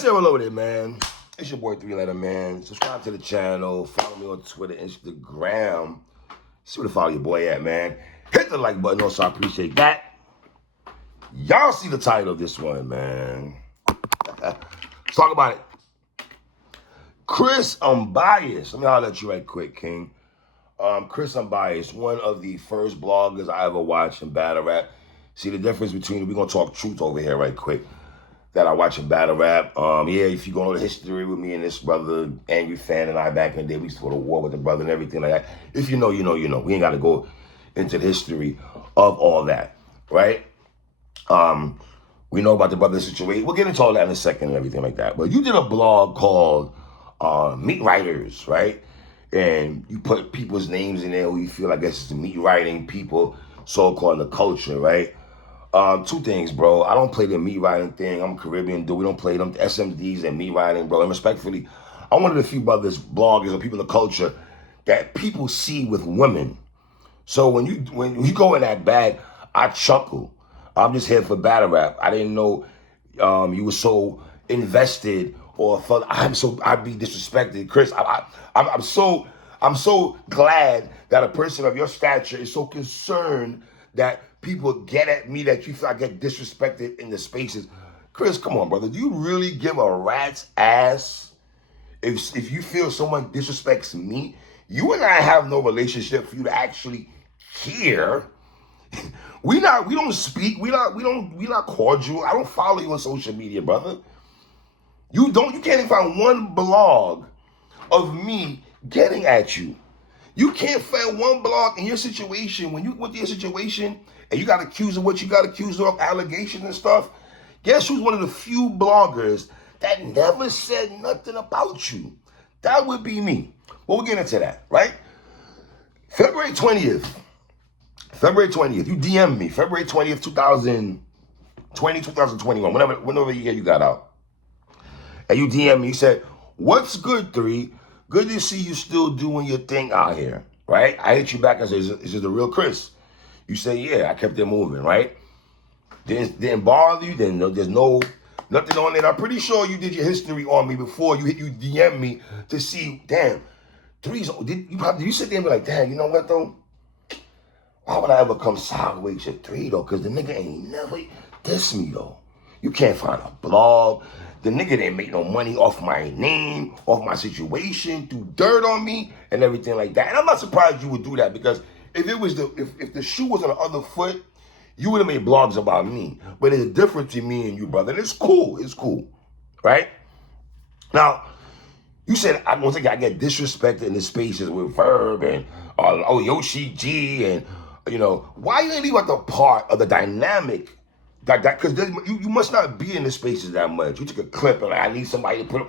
Yes, sir, hello there, man. It's your boy 3-Letter Man. Subscribe to the channel. Follow me on Twitter, Instagram. See where to follow your boy at, man. Hit the like button also, I appreciate that. Y'all see the title of this one, man. Let's talk about it. Chris Unbias. Let me holler at you right quick, King. Chris Unbias, one of the first bloggers I ever watched in battle rap. See the difference between, we're going to talk truth over here right quick, that I watch in battle rap. Yeah, if you go to the history with me and this brother, Angry Fan and I back in the day, we used to go to war with the brother and everything like that. If you know, you know, you know. We ain't got to go into the history of all that, right? We know about the brother situation. We'll get into all that in a second and everything like that. But you did a blog called Meat Writers, right? And you put people's names in there who you feel like it's the meat writing people, so-called in the culture, right? Two things, bro. I don't play the meat writing thing. I'm a Caribbean dude. We don't play them SMDs and meat writing, bro. And respectfully, I'm one of the few brothers, bloggers, or people in the culture that people see with women. So when you go in that bag, I chuckle. I'm just here for battle rap. I didn't know you were so invested or felt I'd be disrespected, Chris. I'm so glad that a person of your stature is so concerned that people get at me, that you feel I get disrespected in the spaces. Chris, come on, brother. Do you really give a rat's ass if you feel someone disrespects me? You and I have no relationship for you to actually care. We don't speak. We not cordial. I don't follow you on social media, brother. You can't even find one blog of me getting at you. You can't find one blog in your situation, when you went to your situation and you got accused of what you got accused of, allegations and stuff. Guess who's one of the few bloggers that never said nothing about you? That would be me. But we'll get into that, right? February 20th, you DM'd me, February 20th, 2020, 2021, whenever year you got out. And you DM'd me, you said, "What's good, 3? Good to see you still doing your thing out here," right? I hit you back and said, "Is this the real Chris?" You say, "Yeah." I kept it moving, right? Didn't bother you. There's nothing on it. I'm pretty sure you did your history on me before you DM me to see, damn, 3's. Did you sit there and be like, damn, you know what though? Why would I ever come sideways at 3 though? Because the nigga ain't never diss me though. You can't find a blog. The nigga didn't make no money off my name, off my situation, threw dirt on me and everything like that. And I'm not surprised you would do that, because if the shoe was on the other foot, you would have made blogs about me. But there's a difference between me and you, brother. And it's cool, right? Now, you said, I don't think I get disrespected in the spaces with Verb and Yoshi G, and you know, why you ain't leave out the part of the dynamic? Because you must not be in the spaces that much. You took a clip and I need somebody to put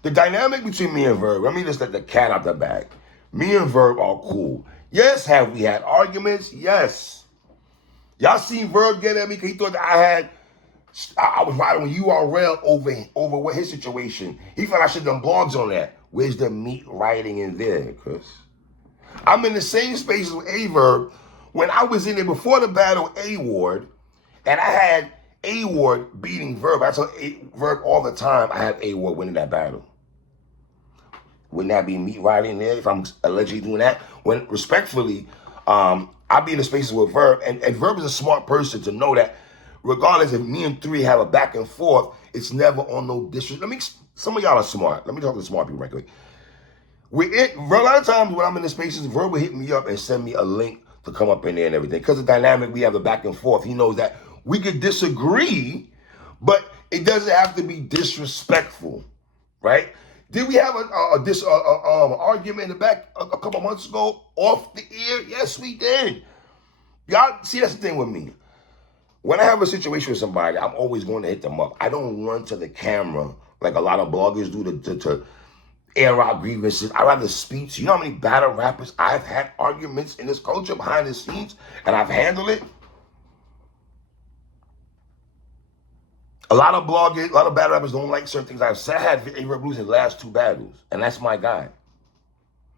the dynamic between me and Verb. Let me just let the cat out the bag. Me and Verb are cool. Yes, have we had arguments? Yes. Y'all seen Verb get at me because he thought that I was writing on URL over what his situation. He thought I should have done blogs on that. Where's the meat writing in there, Chris? I'm in the same spaces with A-Verb. When I was in there before the battle, A-Ward, and I had A-Ward beating Verb. I tell Verb all the time I had A-Ward winning that battle. Wouldn't that be meat writing there if I'm allegedly doing that? When, respectfully, I be in the spaces with Verb, and Verb is a smart person to know that regardless if me and 3 have a back and forth, it's never on no disrespect. Some of y'all are smart. Let me talk to the smart people right quick. A lot of times when I'm in the spaces, Verb will hit me up and send me a link to come up in there and everything. Because the dynamic, we have a back and forth. He knows that we could disagree, but it doesn't have to be disrespectful, right? Did we have an argument in the back a couple months ago off the air? Yes, we did. Y'all see, that's the thing with me. When I have a situation with somebody, I'm always going to hit them up. I don't run to the camera like a lot of bloggers do to air out grievances. I rather speak to you. Know how many battle rappers I've had arguments in this culture behind the scenes and I've handled it? A lot of bloggers, a lot of battle rappers don't like certain things I've said. I had A-Verb lose his last 2 battles, and that's my guy.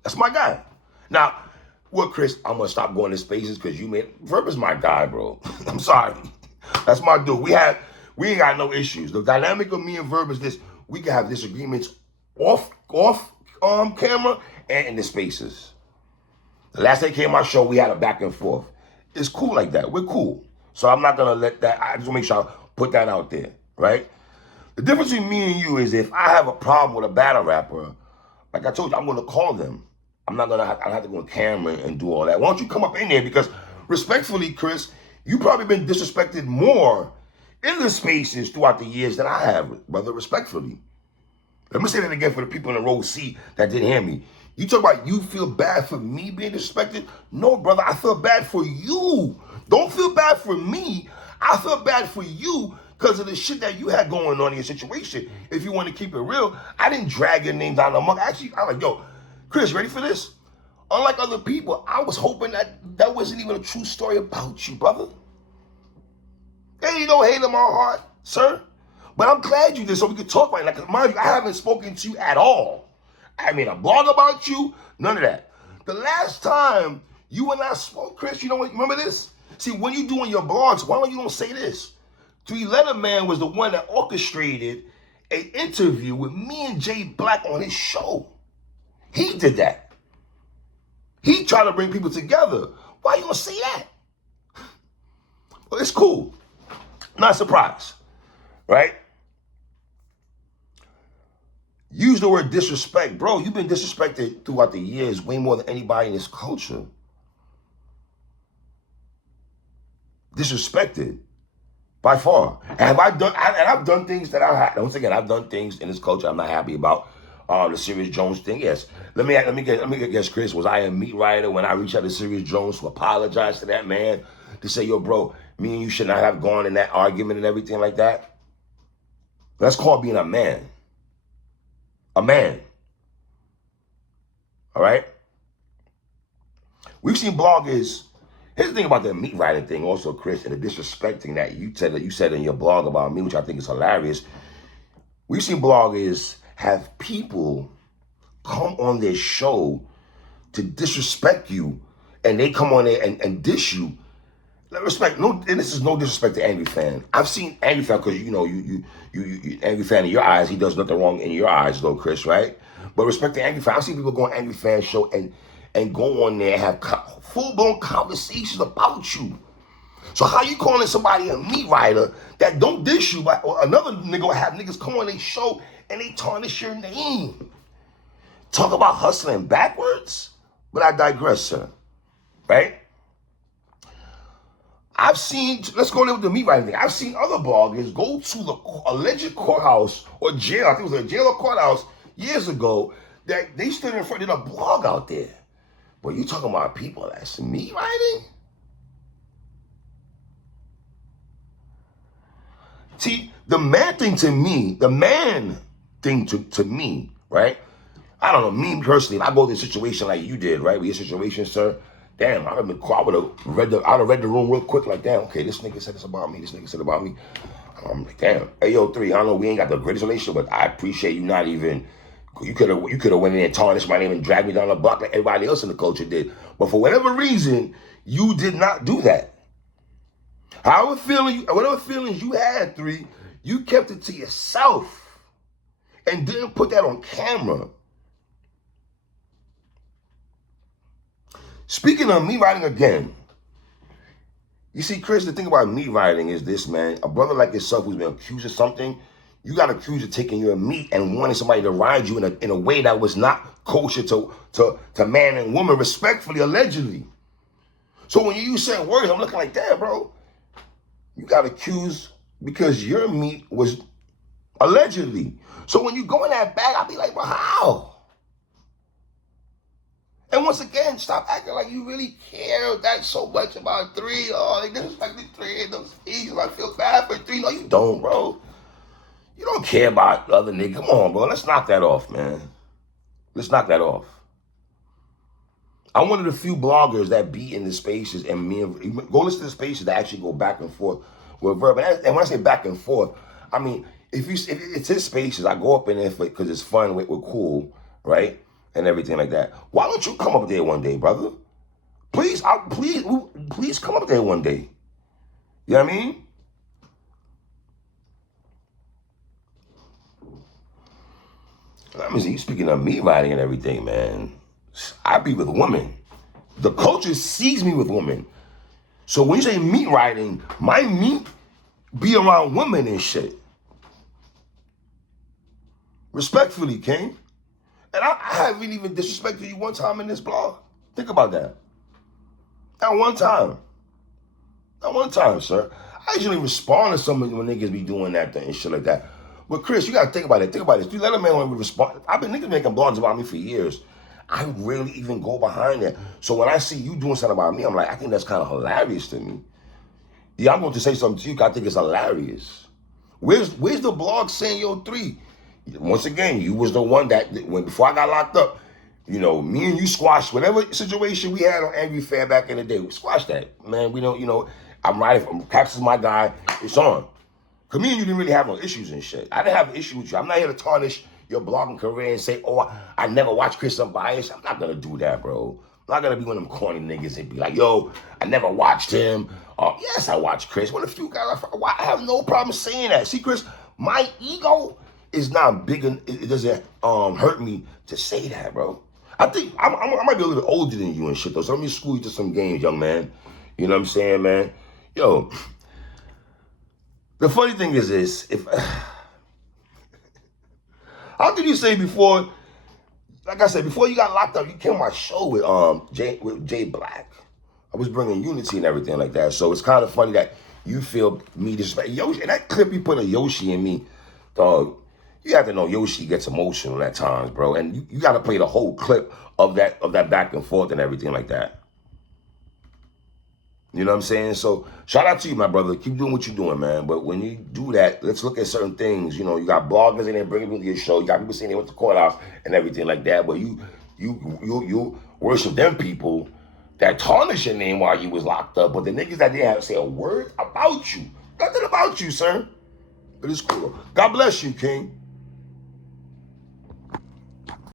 That's my guy. Now, what, Chris, I'm going to stop going to spaces because you made... Verb is my guy, bro. I'm sorry. That's my dude. We ain't got no issues. The dynamic of me and Verb is this. we can have disagreements off camera and in the spaces. The last day came on my show, we had a back and forth. It's cool like that. We're cool. So I'm not gonna let that. I just want to make sure I put that out there, right? The difference between me and you is if I have a problem with a battle rapper, like I told you, I'm gonna call them. I'm not gonna. I have to go on camera and do all that. Why don't you come up in there? Because respectfully, Chris, you probably been disrespected more in the spaces throughout the years than I have, brother. Respectfully. Let me say that again for the people in the row C that didn't hear me. You talk about you feel bad for me being disrespected? No, brother, I feel bad for you. Don't feel bad for me. I feel bad for you because of the shit that you had going on in your situation. If you want to keep it real, I didn't drag your name down the mug. Actually, I'm like, yo, Chris, ready for this? Unlike other people, I was hoping that wasn't even a true story about you, brother. There ain't no hate in my heart, sir. But I'm glad you did so we could talk right now. Because mind you, I haven't spoken to you at all. I made a blog about you, none of that. The last time you and I spoke, Chris, you know what? Remember this? See, when you doing your blogs, why don't say this? 3 Letter Man was the one that orchestrated an interview with me and Jay Black on his show. He did that. He tried to bring people together. Why you don't say that? Well, it's cool. Not surprised, right? Use the word disrespect. Bro, you've been disrespected throughout the years way more than anybody in this culture. Disrespected. By far. And I've done things that once again, I've done things in this culture I'm not happy about. The Serious Jones thing, yes. Let me guess, Chris, was I a meat writer when I reached out to Serious Jones to apologize to that man? To say, yo, bro, me and you should not have gone in that argument and everything like that? That's called being a man. A man. All right? We've seen bloggers. Here's the thing about the meat writing thing also, Chris, and the disrespecting that you said in your blog about me, which I think is hilarious. We've seen bloggers have people come on their show to disrespect you, and they come on there and diss you. Respect, no, and this is no disrespect to Angry Fan. I've seen Angry Fan because you Angry Fan in your eyes, he does nothing wrong in your eyes, though, Chris, right? But respect to Angry Fan. I've seen people go on Angry Fan show and go on there and have full-blown conversations about you. So how you calling somebody a meat writer that don't diss you, or another nigga will have niggas come on their show and they tarnish your name? Talk about hustling backwards? But I digress, sir. Right? I've seen, let's go there with the meat writing thing. I've seen other bloggers go to the alleged courthouse or jail, I think it was a jail or courthouse years ago, that they stood in front of a blog out there. But you talking about people that's meat writing? See, the man thing to me, right? I don't know, me personally, if I go to a situation like you did, right? With your situation, sir, damn, I would have read the room real quick, like, damn, okay, this nigga said this about me, this nigga said about me. I'm like, damn, hey, yo, 3, I don't know, we ain't got the greatest relationship, but I appreciate you not even, you could have went in there and tarnished my name and dragged me down the block like everybody else in the culture did. But for whatever reason, you did not do that. Whatever feelings you had, 3, you kept it to yourself and didn't put that on camera. Speaking of me writing again, you see, Chris, the thing about me writing is this, man. A brother like yourself who's been accused of something, you got accused of taking your meat and wanting somebody to ride you in a way that was not kosher to man and woman, respectfully, allegedly. So when you use certain words, I'm looking like, damn, bro, you got accused because your meat was allegedly. So when you go in that bag, I'll be like, well, how? And once again, stop acting like you really care that so much about 3. Oh, they disrespected 3 in those fees. I feel bad for 3. No, you don't, bro. You don't care about the other nigga. Come on, bro. Let's knock that off, man. Let's knock that off. I'm one of the few bloggers that be in the spaces and go listen to the spaces that actually go back and forth with Verb. And when I say back and forth, I mean, if it's his spaces, I go up in there because it's fun, we're cool, right? And everything like that. Why don't you come up there one day, brother? Please come up there one day. You know what I mean? I mean, you speaking of meat riding and everything, man. I be with women. The culture sees me with women. So when you say meat riding, my meat be around women and shit. Respectfully, King. And I haven't even disrespected you one time in this blog. Think about that. Not one time. Not one time, sir. I usually respond to some of when niggas be doing that thing and shit like that. But Chris, you gotta think about it. Think about this. You let a man only respond. I've been niggas making blogs about me for years. I rarely even go behind that. So when I see you doing something about me, I'm like, I think that's kind of hilarious to me. Yeah, I'm going to say something to you because I think it's hilarious. Where's the blog saying yo 3? Once again, you was the one that when before I got locked up, you know, me and you squashed whatever situation we had on Angry Fair back in the day. We squashed that, man. We don't, you know, I'm right. Caps is my guy. It's on. Cause me and you didn't really have no issues and shit. I didn't have an issue with you. I'm not here to tarnish your blogging career and say, oh, I never watched Chris Unbias. I'm not gonna do that, bro. I'm not gonna be one of them corny niggas and be like, yo, I never watched him. Yes, I watched Chris. One of the few guys I have no problem saying that. See, Chris, my ego is not big and it doesn't hurt me to say that, bro. I think I might be a little older than you and shit though. So let me school you to some games, young man. You know what I'm saying, man? Yo, the funny thing is this, if how could you say before, like I said, before you got locked up, you came on my show with Jay Black. I was bringing unity and everything like that. So it's kind of funny that you feel me disrespect Yoshi. And that clip you put of Yoshi and me, dog, you have to know Yoshi gets emotional at times, bro. And you got to play the whole clip of that back and forth and everything like that. You know what I'm saying? So shout out to you, my brother. Keep doing what you're doing, man. But when you do that, let's look at certain things. You know, you got bloggers in there bringing people to your show. You got people saying they went to courthouse and everything like that. But you worship them people that tarnish your name while you was locked up. But the niggas that didn't have to say a word about you, nothing about you, sir. But it's cool. God bless you, King.